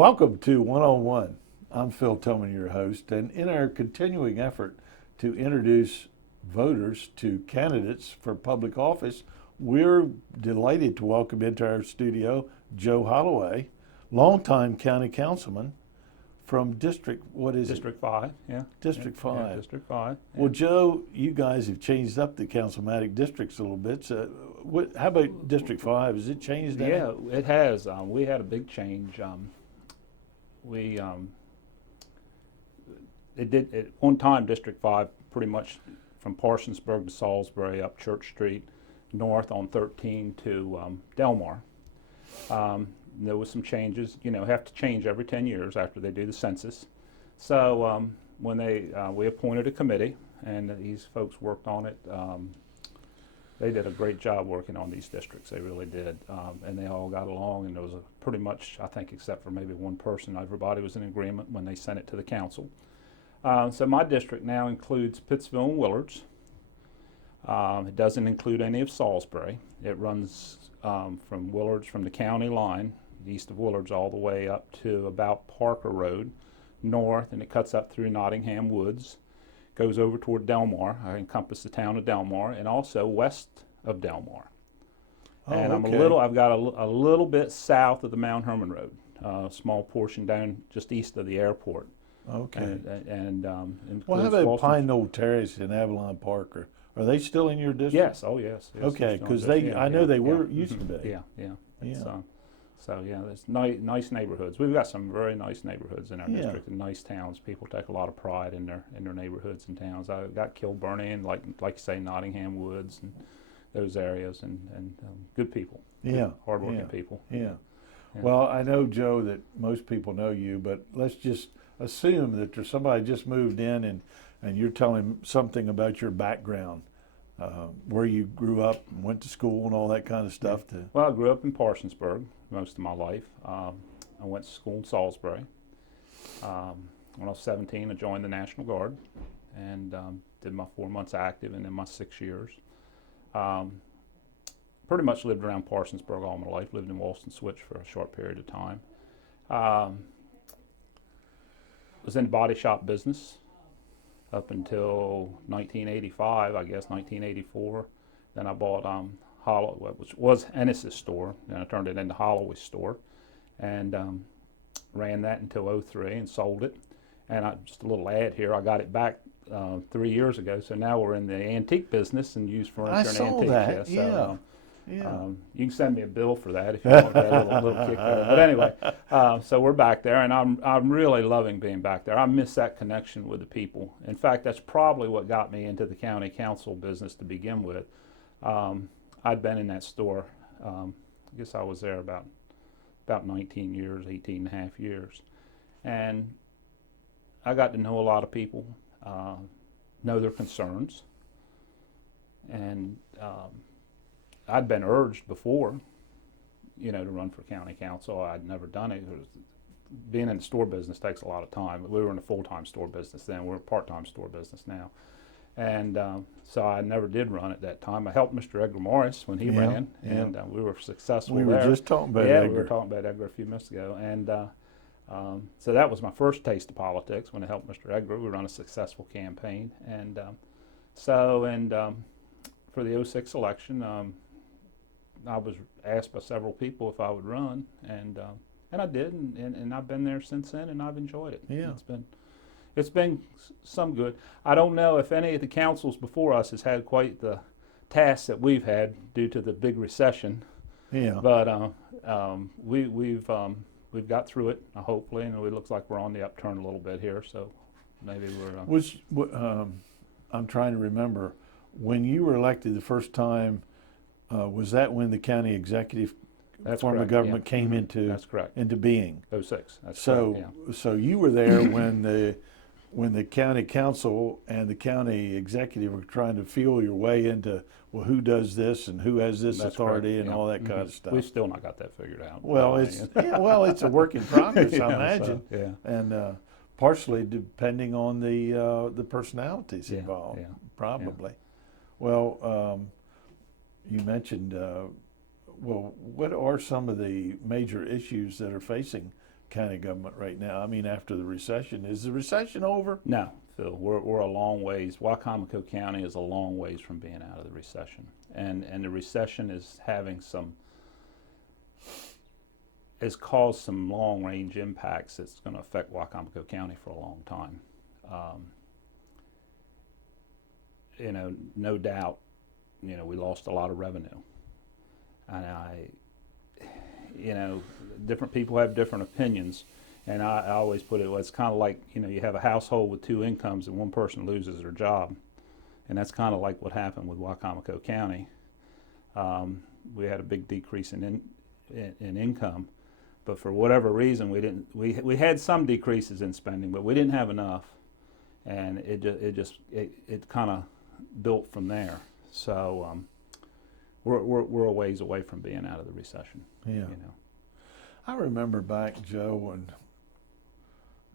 Welcome to 101. I'm Phil Tillman, your host, and in our continuing effort to introduce voters to candidates for public office, we're delighted to welcome into our studio Joe Holloway, longtime county councilman from District 5, yeah. District 5. Yeah, District 5. Yeah. Well, Joe, you guys have changed up the councilmatic districts a little bit. So how about District 5? Has it changed any? Yeah, it has. We had a big change. At one time, District 5 pretty much from Parsonsburg to Salisbury up Church Street, north on 13 to Delmar. There was some changes, have to change every 10 years after they do the census. So when we appointed a committee, and these folks worked on it. They did a great job working on these districts. They really did, and they all got along. And there was pretty much, I think, except for maybe one person, everybody was in agreement when they sent it to the council. So my district now includes Pittsville and Willards. It doesn't include any of Salisbury. It runs from Willards, from the county line, east of Willards, all the way up to about Parker Road, north, and it cuts up through Nottingham Woods, goes over toward Delmar. I encompass the town of Delmar, and also west of Delmar. Oh, And okay. I've got a little bit south of the Mount Herman Road, a small portion down just east of the airport. Okay. And Well, how includes about Walton. Pine Knoll Terrace and Avalon Park? Are they still in your district? Yes, oh yes. Okay, it's on because this, I know they were mhm, used to be. Yeah, yeah. It's, Yeah. So yeah, there's nice neighborhoods. We've got some very nice neighborhoods in our Yeah. district, and nice towns. People take a lot of pride in their neighborhoods and towns. I got Kilburn and like you say, Nottingham Woods and those areas, and good people. Yeah. Hardworking Yeah. people. Yeah. Yeah. Well, I know, Joe, that most people know you, but let's just assume that there's somebody just moved in and you're telling something about your background, where you grew up and went to school and all that kind of stuff. Well, I grew up in Parsonsburg most of my life. I went to school in Salisbury. When I was 17, I joined the National Guard and did my 4 months active and then my 6 years. Pretty much lived around Parsonsburg all my life. Lived in Walston Switch for a short period of time. Was in the body shop business up until 1985, I guess, 1984. Then I bought Holloway, which was Ennis's store, and I turned it into Holloway's store, and ran that until '03 and sold it. And just a little ad here, I got it back 3 years ago, so now we're in the antique business and use furniture I and saw antiques. that, So, yeah. Yeah. you can send me a bill for that if you want that little kick there. But anyway, so we're back there, and I'm really loving being back there. I miss that connection with the people. In fact, that's probably what got me into the county council business to begin with. I'd been in that store. I guess I was there about 19 years, 18 and a half years, and I got to know a lot of people, know their concerns, and I'd been urged before, to run for county council. I'd never done it. Being in the store business takes a lot of time. We were in a full-time store business then. We're a part-time store business now. And so I never did run at that time. I helped Mr. Edgar Morris when he ran, and we were successful there. We were just talking about Edgar. Edgar. We were talking about Edgar a few minutes ago. And so that was my first taste of politics when I helped Mr. Edgar. We run a successful campaign. And for the '06 election, I was asked by several people if I would run, and I did, and I've been there since then, and I've enjoyed it. Yeah. It's been some good. I don't know if any of the councils before us has had quite the task that we've had due to the big recession. Yeah. But we've got through it, hopefully, and it looks like we're on the upturn a little bit here. So maybe we're. I'm trying to remember when you were elected the first time. Was that when the county executive form of government came into That's correct. into being? '06. That's So correct, yeah. so you were there when the county council and the county executive were trying to feel your way into, well, who does this and who has this That's authority correct, and yeah. all that kind of stuff. We've still not got that figured out. Well, it's it's a work in progress, I imagine, yeah. and partially depending on the personalities Yeah, involved, yeah, probably. Well, you mentioned, what are some of the major issues that are facing county government right now? I mean, after the recession, is the recession over? No, Phil, we're a long ways. Wicomico County is a long ways from being out of the recession, and the recession is has caused some long range impacts that's going to affect Wicomico County for a long time. No doubt, we lost a lot of revenue, and different people have different opinions. And I always put it, well, it's kind of like, you have a household with two incomes and one person loses their job. And that's kind of like what happened with Wicomico County. We had a big decrease in income, but for whatever reason, we had some decreases in spending, but we didn't have enough. And it kind of built from there. So we're a ways away from being out of the recession. Yeah. I remember back, Joe, when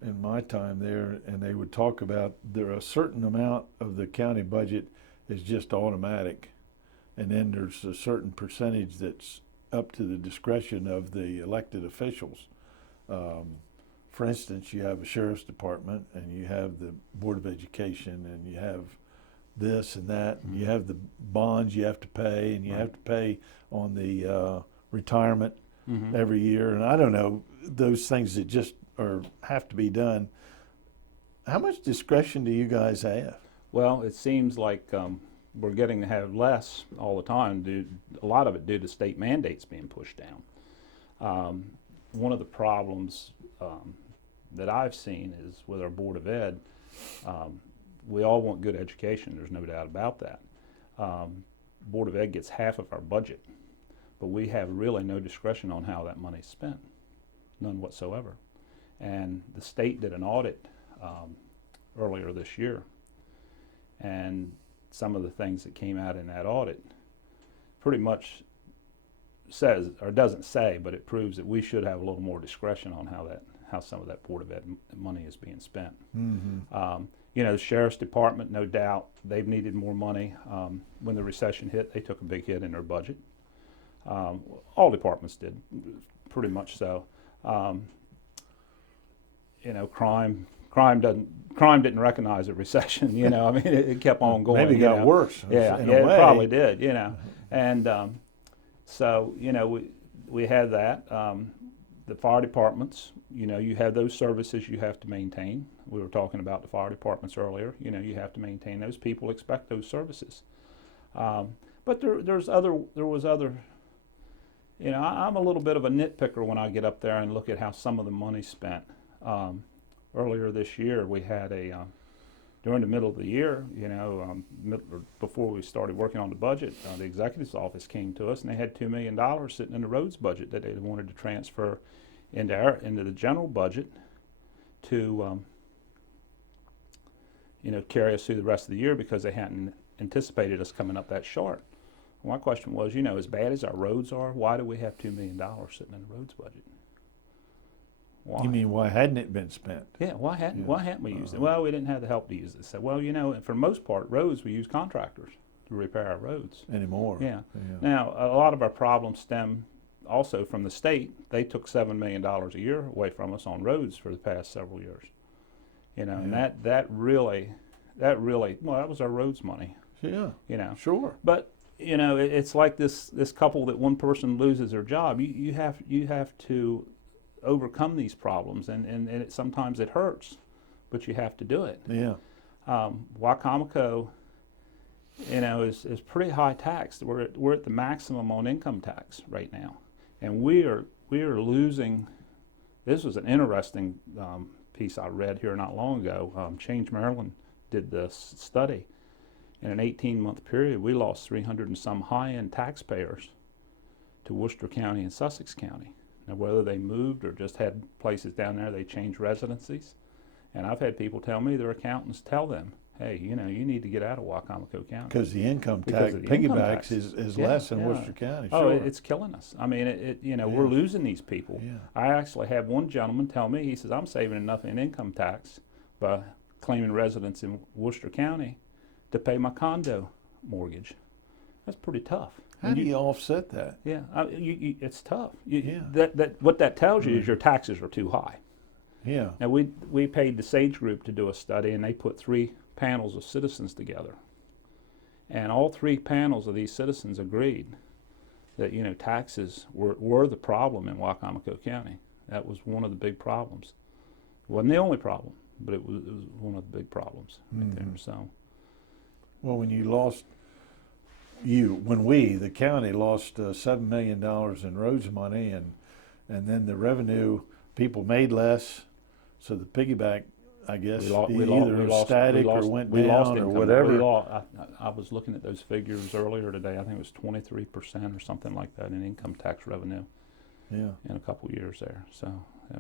in my time there, and they would talk about there a certain amount of the county budget is just automatic, and then there's a certain percentage that's up to the discretion of the elected officials. For instance, you have a sheriff's department, and you have the Board of Education, and you have this and that, and you have the bonds you have to pay, and you have to pay on the retirement every year, and I don't know, those things that just have to be done. How much discretion do you guys have? Well, it seems like we're getting to have less all the time, a lot of it due to state mandates being pushed down. One of the problems that I've seen is with our Board of Ed, we all want good education, there's no doubt about that. Board of Ed gets half of our budget, but we have really no discretion on how that money's spent, none whatsoever. And the state did an audit earlier this year, and some of the things that came out in that audit pretty much says, or doesn't say, but it proves that we should have a little more discretion on how some of that Board of Ed money is being spent. The Sheriff's Department, no doubt, they've needed more money. When the recession hit, they took a big hit in their budget. All departments did, pretty much so. Crime didn't recognize a recession. I mean, it kept on going. Maybe it got worse. Yeah, in a way. It probably did. And so we had that. The fire departments, you have those services you have to maintain. We were talking about the fire departments earlier. You have to maintain those. People expect those services. But there was other. I'm a little bit of a nitpicker when I get up there and look at how some of the money's spent. Earlier this year, we had during the middle of the year, before we started working on the budget, the executive's office came to us and they had $2 million sitting in the roads budget that they wanted to transfer into the general budget to carry us through the rest of the year because they hadn't anticipated us coming up that short. My question was, as bad as our roads are, why do we have $2 million sitting in the roads budget? Why? You mean, why hadn't it been spent? Yeah, why hadn't we used it? Well, we didn't have the help to use it. So, for the most part, roads, we use contractors to repair our roads. Anymore. Yeah. Now, a lot of our problems stem also from the state. They took $7 million a year away from us on roads for the past several years. And that really, that was our roads money. Yeah. Sure. But it's like this couple that one person loses their job. You have to overcome these problems, and sometimes it hurts, but you have to do it. Yeah. Wicomico, is pretty high taxed. We're at the maximum on income tax right now, and we are losing. This was an interesting piece I read here not long ago. Change Maryland did this study. In an 18-month period, we lost 300 and some high-end taxpayers to Worcester County and Sussex County. Now, whether they moved or just had places down there, they changed residencies. And I've had people tell me, their accountants tell them, hey, you need to get out of Wicomico County. Because the income tax, piggybacks is less in Worcester County. Oh, sure. It's killing us. I mean, we're losing these people. Yeah. I actually had one gentleman tell me, he says, I'm saving enough in income tax by claiming residence in Worcester County to pay my condo mortgage. That's pretty tough. How do you offset that? Yeah, it's tough. Yeah. What that tells you is your taxes are too high. Yeah. Now we paid the Sage Group to do a study, and they put 3 panels of citizens together, and all 3 panels of these citizens agreed that taxes were the problem in Wicomico County. That was one of the big problems. It wasn't the only problem, but it was one of the big problems right there. So, well, when the county lost $7 million in roads money, and then the revenue, people made less, so the piggyback, I guess, either static or went down or whatever. I was looking at those figures earlier today. I think it was 23% or something like that in income tax revenue. Yeah. In a couple years there.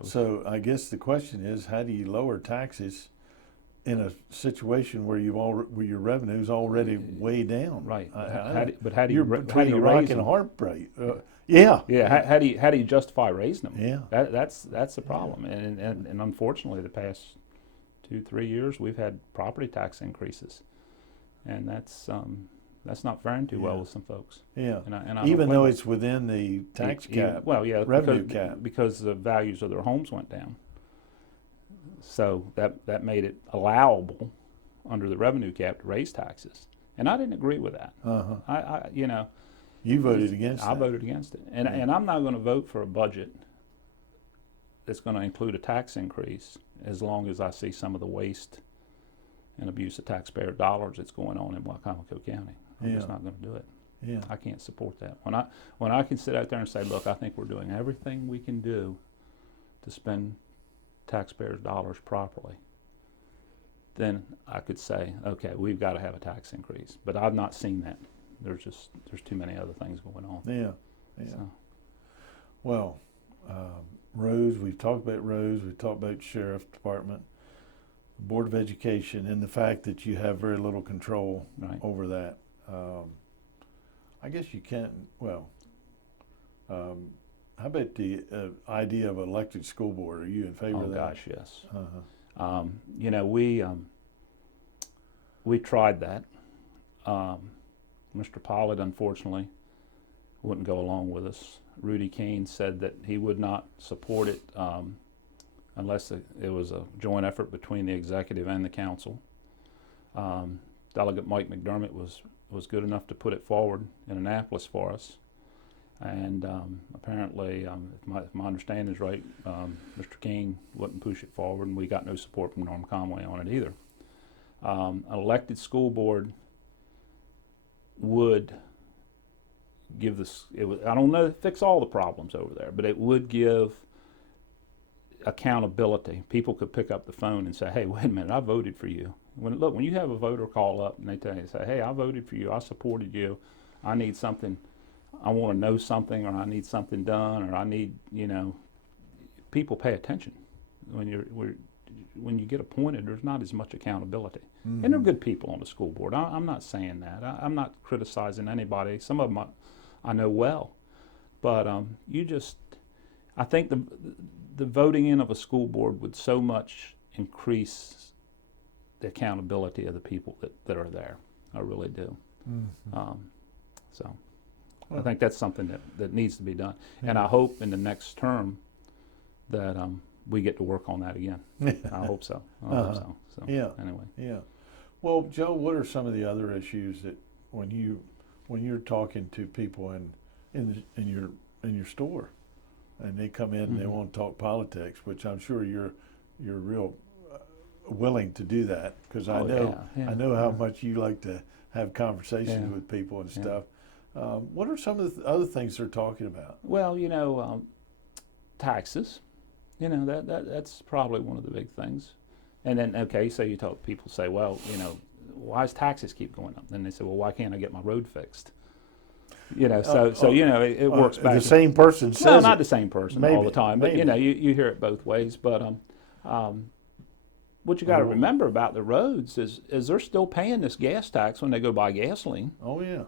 So I guess the question is, how do you lower taxes in a situation where where your revenue's already way down? Right. How do you between a rock and a hard place? Yeah. How do you justify raising them? Yeah. That's the problem. And unfortunately, the past 2-3 years we've had property tax increases, and that's not faring too well with some folks. Yeah. And I even though it's within the tax cap. Well, yeah, revenue cap, because the values of their homes went down. So that made it allowable under the revenue cap to raise taxes, and I didn't agree with that. You voted against it. I voted against it, and I'm not going to vote for a budget that's going to include a tax increase as long as I see some of the waste and abuse of taxpayer dollars that's going on in Wicomico County. I'm just not going to do it. Yeah. I can't support that. When I can sit out there and say, look, I think we're doing everything we can do to spend taxpayers' dollars properly, then I could say, okay, we've got to have a tax increase. But I've not seen that. There's too many other things going on. Yeah. So. Well, roads, we've talked about roads, we've talked about Sheriff Department, Board of Education, and the fact that you have very little control over that. I guess you can't, how about the idea of elected school board? Are you in favor of that? Oh gosh, yes. We tried that. Mr. Pollard, unfortunately, wouldn't go along with us. Rudy Kane said that he would not support it unless it was a joint effort between the executive and the council. Delegate Mike McDermott was good enough to put it forward in Annapolis for us. And apparently, if my understanding is right, Mr. King wouldn't push it forward, and we got no support from Norm Conway on it either. An elected school board would give I don't know, fix all the problems over there, but it would give accountability. People could pick up the phone and say, hey, wait a minute, I voted for you. When you have a voter call up and they tell you, say, hey, I voted for you, I supported you, I need something, I want to know something, or I need something done, or I need, people pay attention. When you get appointed, there's not as much accountability. Mm-hmm. And they're good people on the school board. I'm not saying that. I'm not criticizing anybody. Some of them I know well. But I think the voting in of a school board would so much increase the accountability of the people that are there. I really do. Mm-hmm. I think that's something that needs to be done. Yeah. And I hope in the next term that we get to work on that again. I hope so. I hope so. So yeah. Anyway. Yeah. Well, Joe, what are some of the other issues that when you're talking to people in your store, and they come in and they want to talk politics, which I'm sure you're real willing to do that, because I know how much you like to have conversations with people and stuff. What are some of the other things they're talking about? Well, taxes. That's probably one of the big things. And then, okay, so people say, well, why does taxes keep going up? Then they say, well, why can't I get my road fixed? It works back. The same person says no, not the same person all the time, but maybe. You hear it both ways. But what you got to remember about the roads is they're still paying this gas tax when they go buy gasoline. Oh yeah.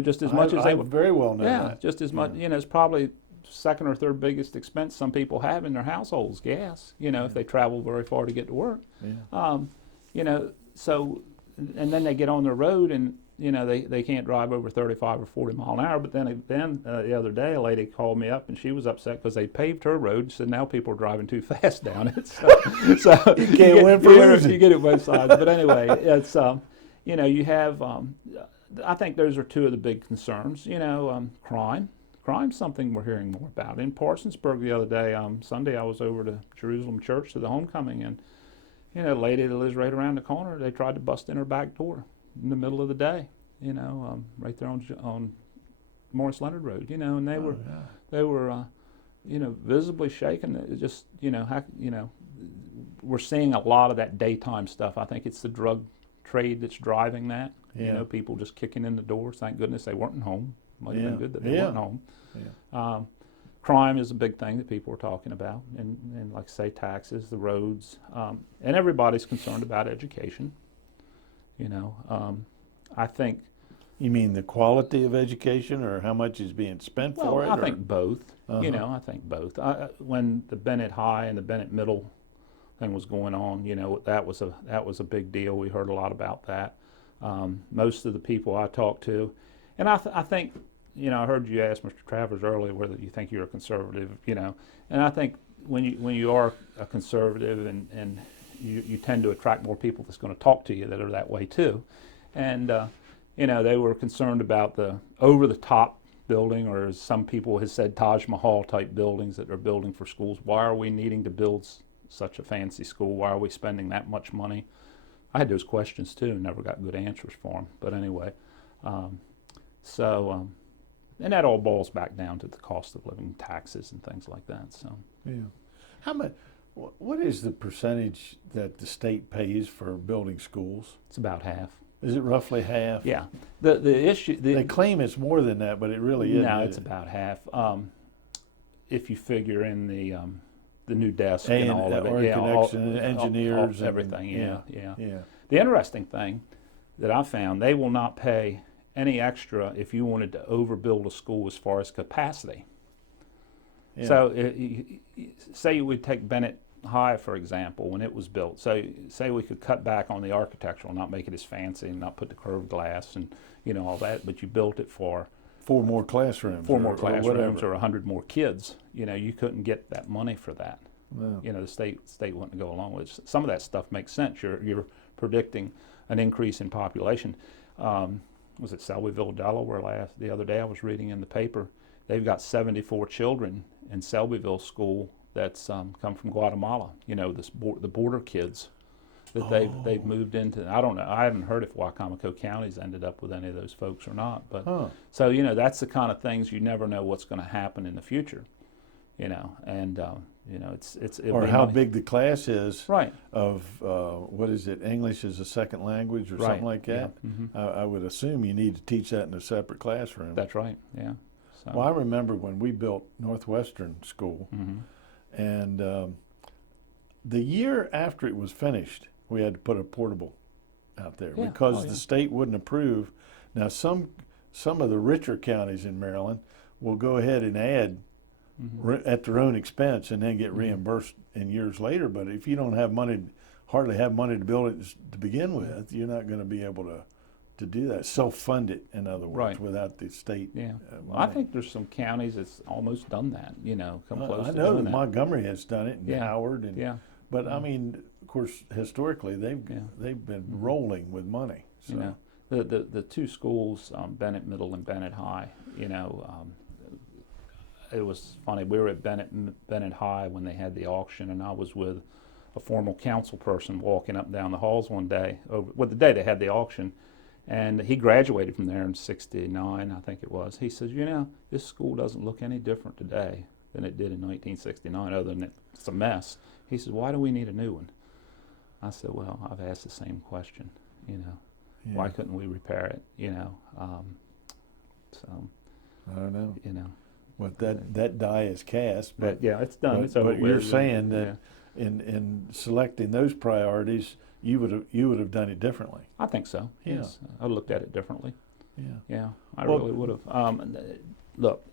Just as much as they would very well know that. Just as much. It's probably second or third biggest expense some people have in their households, gas. If they travel very far to get to work. Yeah. So and then they get on the road and they can't drive over 35 or 40 mile an hour. But then the other day, a lady called me up and she was upset because they paved her road. She said now people are driving too fast down it. So You can't win for losing. You get it both sides. But anyway, it's you have. I think those are two of the big concerns. Crime. Crime's something we're hearing more about. In Parsonsburg the other day, Sunday, I was over to Jerusalem Church to the homecoming, and a lady that lives right around the corner, they tried to bust in her back door in the middle of the day. Right there on Morris Leonard Road. And they were visibly shaken. It just we're seeing a lot of that daytime stuff. I think it's the drug trade that's driving that. Yeah. People just kicking in the doors. Thank goodness they weren't home. Might have been good that they Yeah. weren't home. Yeah. Crime is a big thing that people are talking about, and like say taxes, the roads, and everybody's concerned about education. I think. You mean the quality of education, or how much is being spent for it? I think both. Uh-huh. I think both. When the Bennett High and the Bennett Middle thing was going on, that was a big deal. We heard a lot about that. Most of the people I talked to, and I think, I heard you ask Mr. Travers earlier whether you think you're a conservative, and I think when you are a conservative and you tend to attract more people that's going to talk to you that are that way too, and they were concerned about the over-the-top building, or as some people have said, Taj Mahal type buildings that they're building for schools. Why are we needing to build such a fancy school? Why are we spending that much money? I had those questions too, and never got good answers for them. But anyway, and that all boils back down to the cost of living, taxes, and things like that. So Yeah. How much? What is the percentage that the state pays for building schools? it's about half. Is it roughly half? Yeah. The issue. They claim it's more than that, but it really isn't. No, is it's it? about half. If you figure in the new desk And and all of it, connection, engineers, and everything. Yeah. Yeah. The interesting thing that I found, they will not pay any extra if you wanted to overbuild a school as far as capacity. Yeah. So say you would take Bennett High, for example, when it was built. So say we could cut back on the architectural, not make it as fancy and not put the curved glass and all that, but you built it for 4 more classrooms. or 100 more kids. You couldn't get that money for that. No. The state wouldn't go along with it. Some of that stuff makes sense. You're predicting an increase in population. Was it Selbyville, Delaware? The other day I was reading in the paper, they've got 74 children in Selbyville school that's come from Guatemala. The border kids that they've moved into. I don't know. I haven't heard if Wicomico County's ended up with any of those folks or not. But so that's the kind of things you never know what's going to happen in the future. And it's or how big the class is. Right. Of what is it? English as a second language or something like that. Yeah. Mm-hmm. I would assume you need to teach that in a separate classroom. That's right. Yeah. So. Well, I remember when we built Northwestern School, and the year after it was finished, we had to put a portable out there because the state wouldn't approve. Now, some of the richer counties in Maryland will go ahead and add at their own expense and then get reimbursed in years later. But if you don't have money, hardly have money to build it to begin with, you're not going to be able to do that. Self-fund it, in other words, without the state. Yeah, money. I think there's some counties that's almost done that. Come close. I to know doing that that. Montgomery has done it, and Howard, and but I mean, of course, historically they've been rolling with money. So. The two schools, Bennett Middle and Bennett High. It was funny. We were at Bennett High when they had the auction, and I was with a former council person walking up and down the halls one day. The day they had the auction, and he graduated from there in '69, I think it was. He says, this school doesn't look any different today than it did in 1969, other than it's a mess. He says, why do we need a new one? I said, well, I've asked the same question. Why couldn't we repair it? So I don't know. Well, Yeah. that die is cast, but it's done. It's over but you're with. saying that in selecting those priorities, you would have done it differently. I think so. Yeah. Yes, I looked at it differently. Yeah. Yeah, I really would have. Look,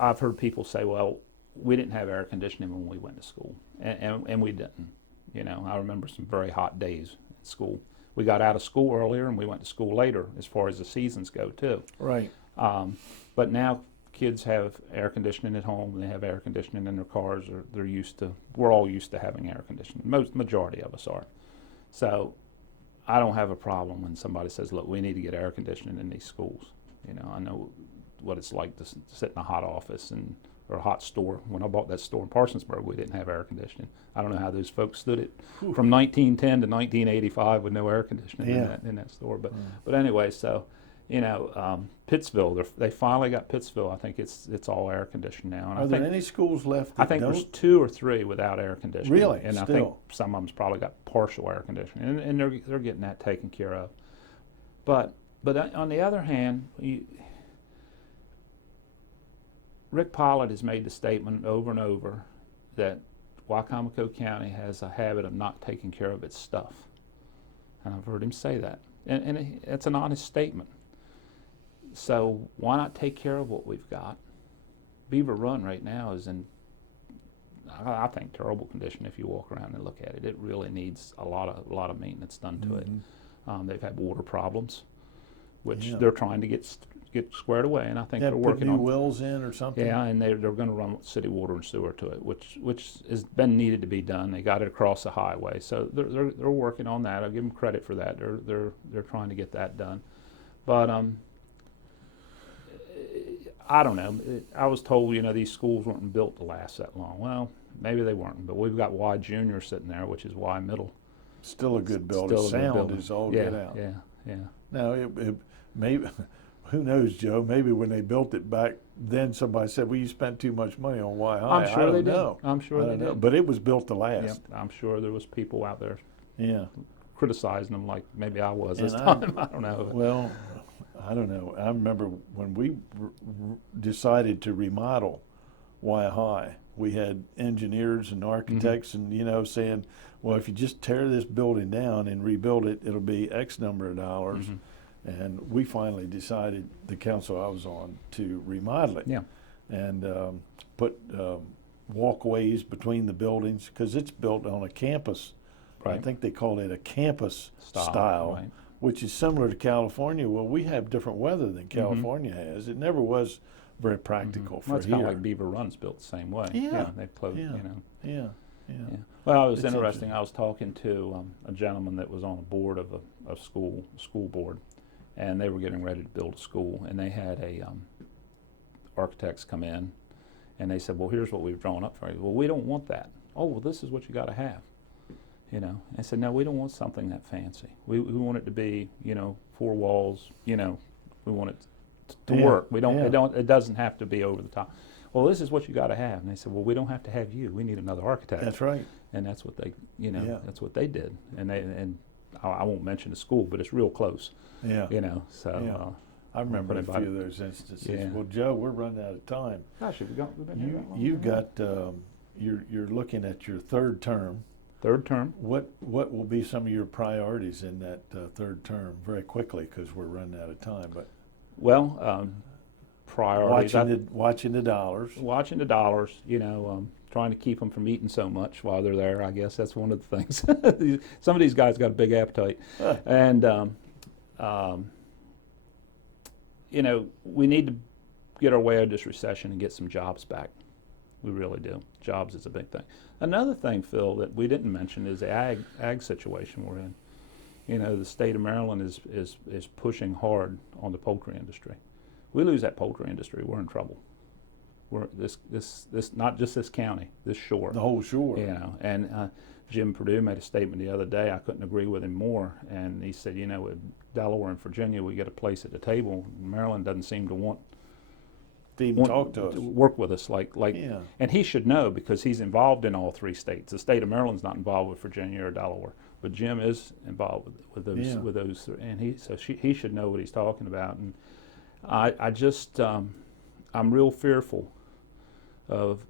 I've heard people say, "Well, we didn't have air conditioning when we went to school," and we didn't. I remember some very hot days at school. we got out of school earlier and we went to school later as far as the seasons go too. Right. But now kids have air conditioning at home, they have air conditioning in their cars, or we're all used to having air conditioning. Majority of us are. So I don't have a problem when somebody says, look, we need to get air conditioning in these schools. I know what it's like to sit in a hot office or a hot store. When I bought that store in Parsonsburg, we didn't have air conditioning. I don't know how those folks stood it from 1910 to 1985 with no air conditioning in that store. But anyway, so Pittsville, they finally got Pittsville. I think it's all air conditioned now. And Are there any schools left that I think don't? there's 2 or 3 without air conditioning. Really? And I Still? think some of them's probably got partial air conditioning, and they're getting that taken care of. But on the other hand, Rick Pollitt has made the statement over and over that Wicomico County has a habit of not taking care of its stuff. And I've heard him say that. And it's an honest statement. So why not take care of what we've got? Beaver Run right now is in, I think, terrible condition if you walk around and look at it. It really needs a lot of maintenance done to it. They've had water problems, which they're trying to get squared away, and I think they're working on put new wells in or something. Yeah, and they're going to run city water and sewer to it, which has been needed to be done. They got it across the highway, so they're working on that. I'll give them credit for that. They're trying to get that done, but I don't know. I was told these schools weren't built to last that long. Well, maybe they weren't, but we've got Y Junior sitting there, which is Y Middle. Still a good building. Sound is all get out. Yeah. Now it maybe. Who knows, Joe? Maybe when they built it back then, somebody said, "Well, you spent too much money on Y High." I'm sure I they don't know. did. I'm sure they did. But it was built to last. Yep. I'm sure there was people out there. Yeah. Criticizing them like maybe I was this time. I don't know. Well, I don't know. I remember when we decided to remodel Y High, we had engineers and architects and saying, well, if you just tear this building down and rebuild it, it'll be X number of dollars. And we finally decided, the council I was on, to remodel it. Yeah. And put walkways between the buildings, because it's built on a campus. Right. I think they call it a campus style, right. Which is similar to California. Well, we have different weather than California has. It never was very practical for well, it's here. kind of like Beaver Run's built the same way. Yeah. They close. Yeah. Well, it was It's interesting. I was talking to a gentleman that was on a board of a school board, and they were getting ready to build a school, and they had architects come in, and they said, well, here's what we've drawn up for you. Well, we don't want that. Oh, well, this is what you got to have. I said, no, we don't want something that fancy. We want it to be, 4 walls. We want it to work. We don't. It doesn't have to be over the top. Well, this is what you got to have. And they said, well, we don't have to have you. We need another architect. That's right. And that's what they, that's what they did. And I won't mention the school, but it's real close. Yeah. So. I remember a few of those instances. Yeah. Well, Joe, we're running out of time. Gosh, we've been here that long? You've got you're looking at your third term. Third term. What will be some of your priorities in that third term? Very quickly, because we're running out of time. But priorities. Watching the dollars. Watching the dollars. Trying to keep them from eating so much while they're there. I guess that's one of the things. Some of these guys got a big appetite, and we need to get our way out of this recession and get some jobs back. We really do. Jobs is a big thing. Another thing, Phil, that we didn't mention is the ag situation we're in. The state of Maryland is pushing hard on the poultry industry. We lose that poultry industry, we're in trouble. We're this not just this county, this shore. The whole shore. And Jim Perdue made a statement the other day. I couldn't agree with him more. And he said, with Delaware and Virginia, we get a place at the table. Maryland doesn't seem to want to even talk to us, work with us, and he should know because he's involved in all 3 states. The state of Maryland's not involved with Virginia or Delaware, but Jim is involved with those, and he should know what he's talking about. And I just I'm real fearful of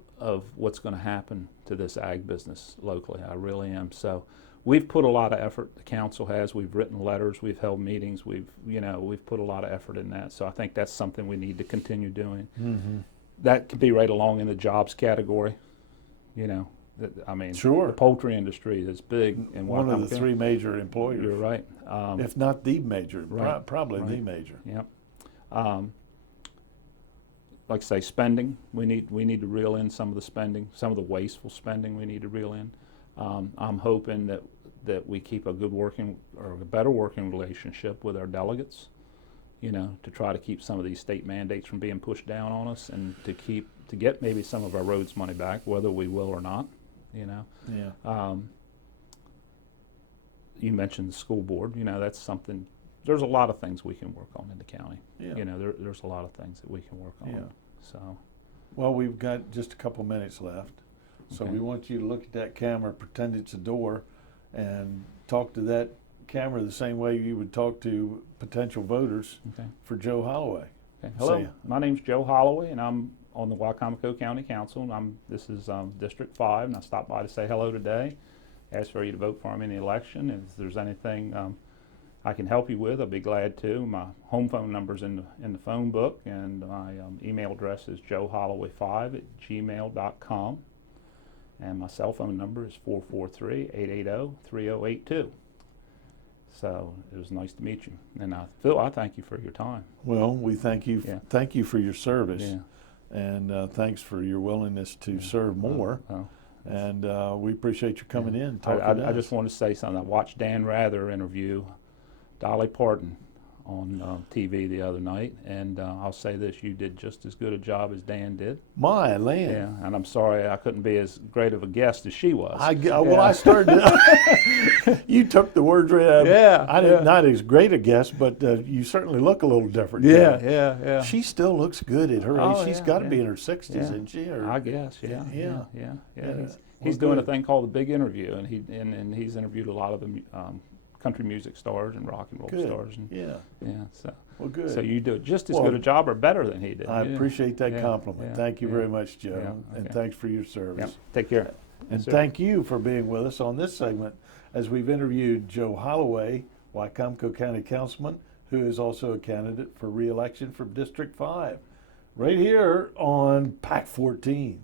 what's going to happen to this ag business locally. I really am. So we've put a lot of effort. The council has. We've written letters. We've held meetings. We've put a lot of effort in that. So I think that's something we need to continue doing. That could be right along in the jobs category. I mean, Sure. the poultry industry is big in One of Wycombe the County. three major employers. You're right. If not the major, Right, probably the right. major. Yep. Like I say, spending. We need to reel in some of the spending, some of the wasteful spending. We need to reel in. I'm hoping that we keep a good working or a better working relationship with our delegates. You know, to try to keep some of these state mandates from being pushed down on us, and to get maybe some of our roads money back, whether we will or not. You know. Yeah. You mentioned the school board. You know, that's something. There's a lot of things we can work on in the county. Yeah. You know, there's a lot of things that we can work on. Yeah. So. Well, we've got just a couple minutes left, so Okay. we want you to look at that camera, pretend it's a door, and talk to that camera the same way you would talk to potential voters Okay. for Joe Holloway. Okay. Hello, Say- my name's Joe Holloway, and I'm on the Wycomico County Council. And this is District 5, and I stopped by to say hello today. Ask for you to vote for me in the election. If there's anything I can help you with, I'll be glad to. My home phone number's in the phone book, and my email address is joeholloway5@gmail.com, and my cell phone number is 443-880-3082. So it was nice to meet you, and Phil, I thank you for your time. Well, we thank you. Yeah. Thank you for your service, Yeah. and thanks for your willingness to serve more. Well, And we appreciate you coming in. And talking to I us. just want to say something. I watched Dan Rather interview Dolly Parton on TV the other night, and I'll say this: you did just as good a job as Dan did. My land. Yeah, and I'm sorry I couldn't be as great of a guest as she was. Well, I started. You took the words right out of Yeah, I didn't yeah. not as great a guest, but you certainly look a little different. yeah. She still looks good at her age. Oh, She's yeah, got to yeah. be in her 60s, Yeah. isn't she? Or, I guess, yeah. Yeah. He's Well, doing a good. thing called the Big Interview, and he's interviewed a lot of the country music stars and rock and roll Good. stars, and Yeah. so. Well, good. So you do just as Well, good a job or better than he did. I Yeah. appreciate that Yeah, compliment. yeah, Thank you yeah. very much, Joe, Yeah, and okay. thanks for your service. Yep. Take care. And Yes, sir. thank you for being with us on this segment as we've interviewed Joe Holloway, Wycomico County Councilman, who is also a candidate for re-election for District 5, right here on PAC 14.